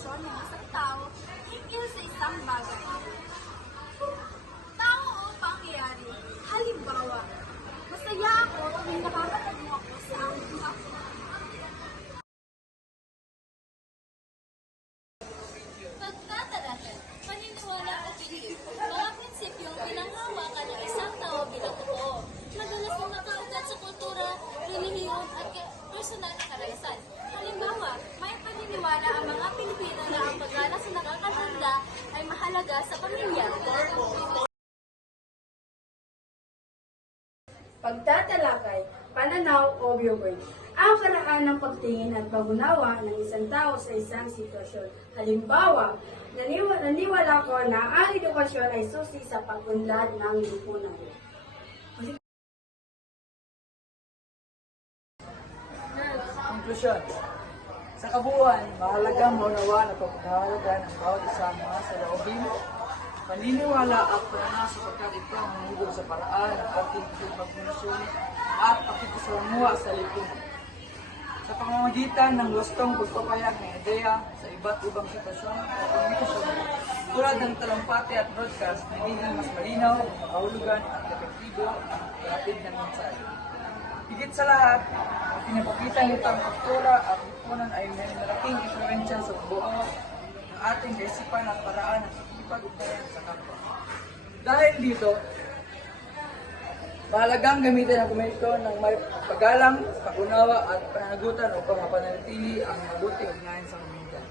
sitwasyon ng isang tao hinggil sa isang bagay. Tao o pangyayari. Halimbawa, masaya ako tuwing nakakatagpo ako sa aking apo. Pagtatalakay, paniniwala at belief, mga prinsipyong pinanghawakan ng isang tao bilang totoo. Madalas na nakaugat sa kultura, relihiyon at personal na karanasan. Halimbawa, may paniniwala ang mga Pilipino na ang paggalang sa nakakatanda ay mahalaga sa pamilya. Pagtatalakay, pananaw o viewpoint. Ang paraan ng pagtingin at pag-unawa ng isang tao sa isang sitwasyon. Halimbawa, naniwala ko na ang edukasyon ay susi sa pag-unlad ng lipunan. Konklusyon. Sa kabuuan, mahalagang maunawa na pagkahalaga ng bawat isa mga saloobin, paniniwala at pananaw sapagkat ito ang humugol sa paraan ng ating pagpunasyon at pakikisamuha sa lipunan. Sa pamamagitan ng gustong pagpapayag ng ideya sa iba't ibang sitwasyon at komunikasyon, tulad ng talumpati at broadcast, nagiging mas malinaw, makahulugan at epektibo ang kapatid ng mensahe. Higit sa lahat, pinapakita nito ang kultura at lipunan ay may malaking influensya sa buo ng ating kaisipan at paraan ng pakikipag-ugnayan sa kapwa. Dahil dito, mahalagang gamitin ang komunikasyon ng may paggalang, pag-unawa at pananagutan upang mapanatili ang mabuting ugnayan sa komunidad.